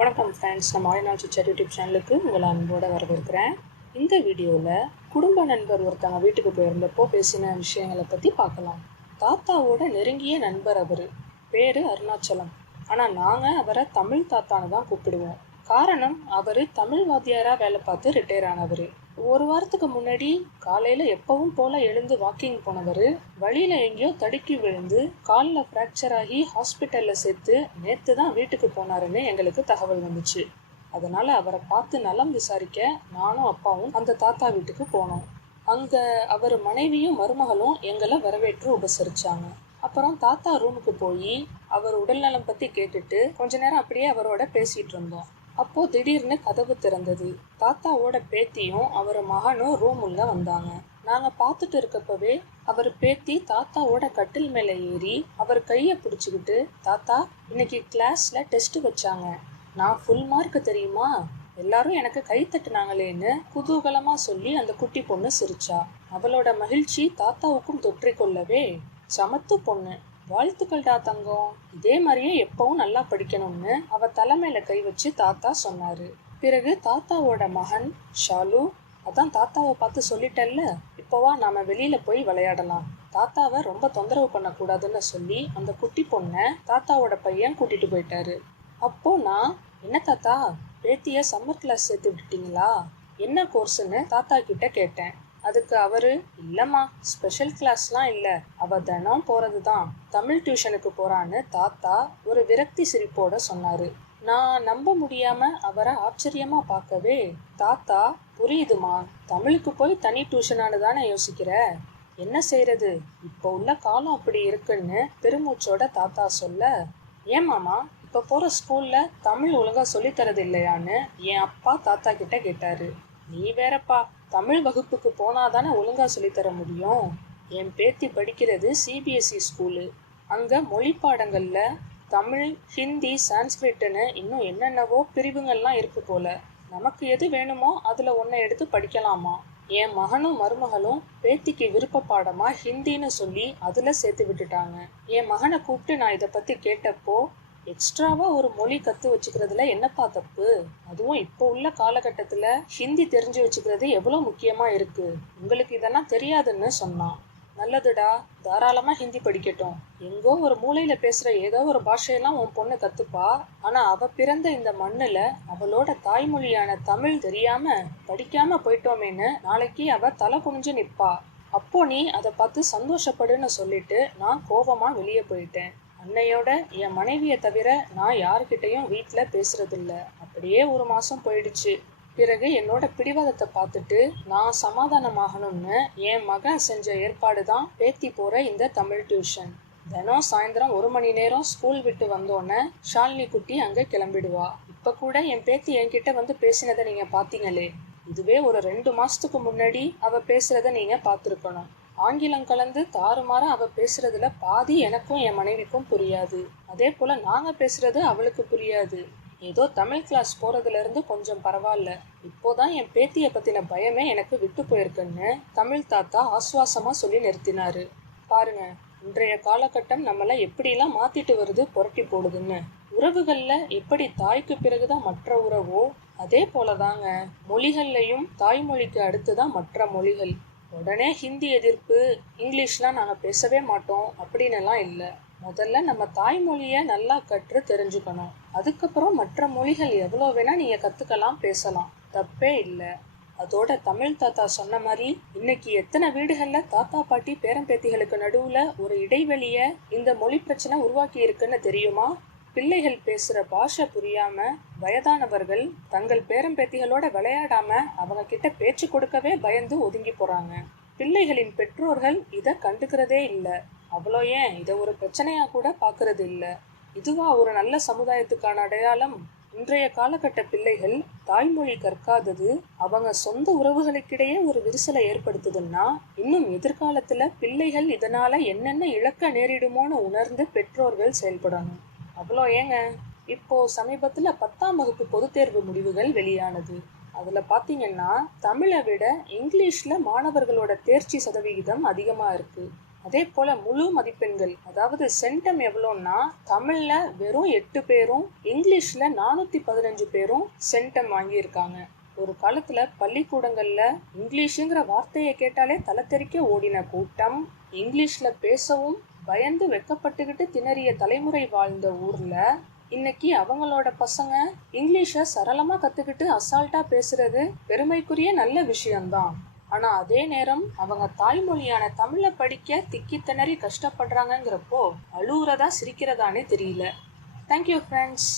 வணக்கம் ஃப்ரெண்ட்ஸ், நம்ம ஆலிநாள் சுச்சாட் யூடியூப் சேனலுக்கு உங்களை அன்போடு வரவேற்கிறேன். இந்த வீடியோவில் குடும்ப நண்பர் ஒருத்தவங்க வீட்டுக்கு போயிருந்தப்போ பேசின விஷயங்களை பற்றி பார்க்கலாம். தாத்தாவோட நெருங்கிய நண்பர் அவர். பேர் அருணாச்சலம். ஆனால் நாங்கள் அவரை தமிழ் தாத்தான்னு தான் கூப்பிடுவோம். காரணம், அவர் தமிழ் வாத்தியாராக வேலை பார்த்து ரிட்டையர் ஆனவர். ஒரு வாரத்துக்கு முன்னாடி காலையில் எப்பவும் போல் எழுந்து வாக்கிங் போனவர் வழியில் எங்கேயோ தடுக்கி விழுந்து காலில் ஃப்ராக்சர் ஆகி ஹாஸ்பிட்டலில் சேர்த்து நேற்று தான் வீட்டுக்கு போனாருன்னு எங்களுக்கு தகவல் வந்துச்சு. அதனால் அவரை பார்த்து நலம் விசாரிக்க நானும் அப்பாவும் அந்த தாத்தா வீட்டுக்கு போனோம். அங்கே அவர் மனைவியும் மருமகளும் எங்களை வரவேற்று உபசரித்தாங்க. அப்புறம் தாத்தா ரூமுக்கு போய் அவர் உடல்நலம் பற்றி கேட்டுட்டு கொஞ்ச நேரம் அப்படியே அவரோட பேசிகிட்டு இருந்தோம். அப்போ திடீர்னு கதவு திறந்தது. தாத்தாவோட பேத்தியும் அவர் மகனும் ரூம் உள்ள வந்தாங்க. நாங்க பார்த்துட்டு இருக்கப்பவே அவர் பேத்தி தாத்தாவோட கட்டில் மேல ஏறி அவர் கையை பிடிச்சிக்கிட்டு, தாத்தா இன்னைக்கு கிளாஸ்ல டெஸ்ட் வச்சாங்க, நான் ஃபுல் மார்க் தெரியுமா, எல்லாரும் எனக்கு கை தட்டுனாங்களேன்னு குதூகலமா சொல்லி அந்த குட்டி பொண்ணு சிரிச்சா. அவளோட மகிழ்ச்சி தாத்தாவுக்கும் தொற்றிக்கொள்ளவே, சமத்து பொண்ணு, வாழ்த்துக்கள்டா தங்கம், இதே மாதிரியே எப்பவும் நல்லா படிக்கணும்னு அவ தலைமையில கை வச்சு தாத்தா சொன்னாரு. பிறகு தாத்தாவோட மகன் ஷாலு, அதான் தாத்தாவை பார்த்து சொல்லிட்டல்ல, இப்போவா நாம வெளியில போய் விளையாடலாம், தாத்தாவை ரொம்ப தொந்தரவு பண்ணக்கூடாதுன்னு சொல்லி அந்த குட்டி பொண்ணை தாத்தாவோட பையன் கூட்டிட்டு போயிட்டாரு. அப்போ நான், என்ன தாத்தா பேத்திய சம்மர் கிளாஸ் சேர்த்து விட்டுட்டீங்களா, என்ன கோர்ஸ்ன்னு தாத்தா கிட்ட கேட்டேன். அதுக்கு அவரு, இல்லம்மா ஸ்பெஷல் கிளாஸ்லாம் இல்லை, அவ தினம் போறது தான், தமிழ் டியூஷனுக்கு போறான்னு தாத்தா ஒரு விரக்தி சிரிப்போட சொன்னாரு. நான் நம்ப முடியாம அவரை ஆச்சரியமா பார்க்கவே, தாத்தா புரியுதுமா, தமிழுக்கு போய் தனி டியூஷனானு தானே யோசிக்கிற, என்ன செய்யறது, இப்போ உள்ள காலம் அப்படி இருக்குன்னு பெருமூச்சோட தாத்தா சொல்ல, ஏன் மாமா இப்போ போற ஸ்கூல்ல தமிழ் ஒழுங்கா சொல்லித்தரது இல்லையான்னு என் அப்பா தாத்தா கிட்ட கேட்டாரு. நீ வேறப்பா, தமிழ் வகுப்புக்கு போனாதானே ஒழுங்கா சொல்லித்தர முடியும், என் பேத்தி படிக்கிறது சிபிஎஸ்இ ஸ்கூலு, அங்கே மொழி பாடங்கள்ல தமிழ், ஹிந்தி, சான்ஸ்கிரிட்டுன்னு இன்னும் என்னென்னவோ பிரிவுங்கள்லாம் இருக்கு போல, நமக்கு எது வேணுமோ அதில் ஒன்றை எடுத்து படிக்கலாமா. என் மகனும் மருமகளும் பேத்திக்கு விருப்ப பாடமா ஹிந்தின்னு சொல்லி அதில் சேர்த்து விட்டுட்டாங்க. என் மகனை கூப்பிட்டு நான் இதை பற்றி கேட்டப்போ, எக்ஸ்ட்ராவா ஒரு மொழி கற்று வச்சுக்கிறதுல என்னப்பா தப்பு, அதுவும் இப்போ உள்ள காலகட்டத்தில் ஹிந்தி தெரிஞ்சு வச்சுக்கிறது எவ்வளோ முக்கியமாக இருக்கு, உங்களுக்கு இதெல்லாம் தெரியாதுன்னு சொன்னான். நல்லதுடா, தாராளமாக ஹிந்தி படிக்கட்டும், எங்கோ ஒரு மூலையில் பேசுகிற ஏதோ ஒரு பாஷையெல்லாம் உன் பொண்ணு கற்றுப்பா, ஆனால் அவள் பிறந்த இந்த மண்ணில் அவளோட தாய்மொழியான தமிழ் தெரியாமல் படிக்காமல் போயிட்டோமேன்னு நாளைக்கு அவள் தலை குனிஞ்சு நிற்பா, அப்போ நீ அதை பார்த்து சந்தோஷப்படுன்னு சொல்லிட்டு நான் கோபமாக வெளியே போயிட்டேன். அன்னையோட என் மனைவியை தவிர நான் யாருக்கிட்டையும் வீட்டில் பேசுறதில்ல. அப்படியே ஒரு மாதம் போயிடுச்சு. பிறகு என்னோட பிடிவாதத்தை பார்த்துட்டு நான் சமாதானமாகணும்னு என் மகன் செஞ்ச ஏற்பாடு தான் பேத்தி போகிற இந்த தமிழ் டியூஷன். தினம் சாயந்தரம் 1 மணி நேரம் ஸ்கூல் விட்டு வந்தோன்னே ஷாலினி குட்டி அங்கே கிளம்பிடுவா. இப்போ கூட என் பேத்தி என்கிட்ட வந்து பேசினதை நீங்கள் பார்த்தீங்களே, இதுவே ஒரு 2 மாதத்துக்கு முன்னாடி அவள் பேசுகிறத நீங்கள் பார்த்துருக்கணும். ஆங்கிலம் கலந்து தாறுமாற அவள் பேசுறதுல பாதி எனக்கும் என் மனைவிக்கும் புரியாது, அதே போல் நாங்கள் பேசுறது அவளுக்கு புரியாது. ஏதோ தமிழ் கிளாஸ் போகிறதுலேருந்து கொஞ்சம் பரவாயில்ல, இப்போதான் என் பேத்தியை பற்றின பயமே எனக்கு விட்டு போயிருக்குன்னு தமிழ் தாத்தா ஆஸ்வாசமாக சொல்லி நிறுத்தினாரு. பாருங்க, இன்றைய காலகட்டம் நம்மளை எப்படிலாம் மாற்றிட்டு வருது, புரட்டி போடுதுன்னு. உறவுகளில் எப்படி தாய்க்கு பிறகுதான் மற்ற உறவோ, அதே போலதாங்க மொழிகள்லையும் தாய்மொழிக்கு அடுத்துதான் மற்ற மொழிகள். உடனே ஹிந்தி எதிர்ப்பு, இங்கிலீஷ்லாம் நாங்கள் பேசவே மாட்டோம் அப்படின்னுலாம் இல்லை. முதல்ல நம்ம தாய்மொழியை நல்லா கற்று தெரிஞ்சுக்கணும், அதுக்கப்புறம் மற்ற மொழிகள் எவ்வளோ வேணால் நீங்கள் கற்றுக்கலாம், பேசலாம், தப்பே இல்லை. அதோட தமிழ் தாத்தா சொன்ன மாதிரி இன்னைக்கு எத்தனை வீடுகளில் தாத்தா பாட்டி பேரம்பேத்திகளுக்கு நடுவில் ஒரு இடைவெளியை இந்த மொழி பிரச்சனை உருவாக்கி இருக்குன்னு தெரியுமா. பிள்ளைகள் பேசுகிற பாஷை புரியாம வயதானவர்கள் தங்கள் பேரம்பேத்திகளோட விளையாடாம அவங்க கிட்ட பேச்சு கொடுக்கவே பயந்து ஒதுங்கி போறாங்க. பிள்ளைகளின் பெற்றோர்கள் இதை கண்டுக்கிறதே இல்லை. அவ்வளோ ஏன் இதை ஒரு பிரச்சனையா கூட பார்க்கறது இல்லை. இதுவா ஒரு நல்ல சமுதாயத்துக்கான அடையாளம்? இன்றைய காலகட்ட பிள்ளைகள் தாய்மொழி கற்காதது அவங்க சொந்த உறவுகளுக்கிடையே ஒரு விரிசலை ஏற்படுத்துதுன்னா, இன்னும் எதிர்காலத்துல பிள்ளைகள் இதனால என்னென்ன இழக்க நேரிடுமோன்னு உணர்ந்து பெற்றோர்கள் செயல்படணும். அவ்வளோ ஏங்க, இப்போ சமீபத்தில் 10ஆம் வகுப்பு பொதுத் தேர்வு முடிவுகள் வெளியானது. அதில் பார்த்தீங்கன்னா தமிழை விட இங்கிலீஷில் மாணவர்களோட தேர்ச்சி சதவிகிதம் அதிகமாக இருக்குது. அதே போல முழு மதிப்பெண்கள், அதாவது சென்டம் எவ்வளோன்னா தமிழ்ல வெறும் 8 பேரும், இங்கிலீஷ்ல 415 பேரும் சென்டம் வாங்கியிருக்காங்க. ஒரு காலத்துல பள்ளிக்கூடங்கள்ல இங்கிலீஷுங்கிற வார்த்தையை கேட்டாலே தலை தெறிக்க ஓடின கூட்டம், இங்கிலீஷ்ல பேசவும் பயந்து வெக்கப்பட்டுக்கிட்டு திணறிய தலைமுறை வாழ்ந்த ஊர்ல இன்னைக்கு அவங்களோட பசங்க இங்கிலீஷை சரளமா கத்துக்கிட்டு அசால்ட்டா பேசுறது பெருமைக்குரிய நல்ல விஷயம்தான். ஆனா அதே நேரம் அவங்க தாய்மொழியான தமிழை படிக்க திக்கி திணறி கஷ்டப்படுறாங்கிறப்போ அழுவுறதா சிரிக்கிறதானே தெரியல. Thank you friends.